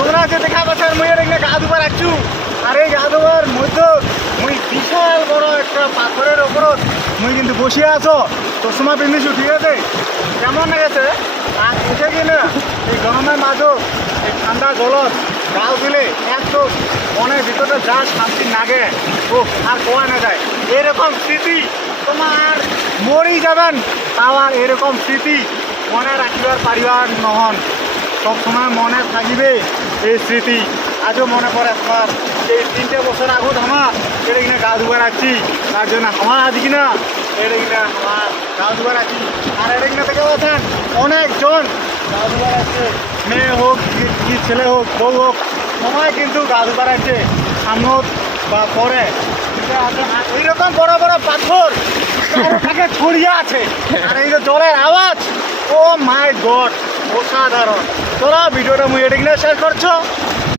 তোমরা যে দেখা পাচ্ছ মুই এখানে গা ধুবার আছু আর এই গা ধোবার মধ্যে মুই বিশাল বড় একটা পাথরের ওপর মুই কিন্তু বসে আছো চশমা পিন্ধিছু ঠিক আছে কেমন লাগেছে আর এসে কিনা এই গরমের মাঝে এই ঠান্ডা জলত গাও দিলে একদম মনের ভিতরে যা শান্তি লাগে ও আর কোয়া না যায় এরকম স্মৃতি তোমার মরি যাবেন তাও আর এরকম স্মৃতি মনে রাখিবার পারিবার নহন সবসময় মনে থাকিবে এই স্মৃতি আজও মনে পড়ে আমার এই 3টে বছর আগত আমার এটা কিনা গা ধুবার আছি তার জন্য আমার আজ কিনা এটা কিনা আমার গা ধুবার আছি আর এটা কিনা থেকে বলছেন অনেকজন গা ধুবার আছে মেয়ে হোক কি ছেলে হোক বউ হোক সবাই কিন্তু গা ধুবার আছে সামনত বা পরে এইরকম বড় বড় পাথর চারপাশে ছড়িয়ে আছে আর এই যে জলের আওয়াজ ও মাই গড অসাধারণ তোরা ভিডিওটা মুই এটা কিনা শেয়ার করছো।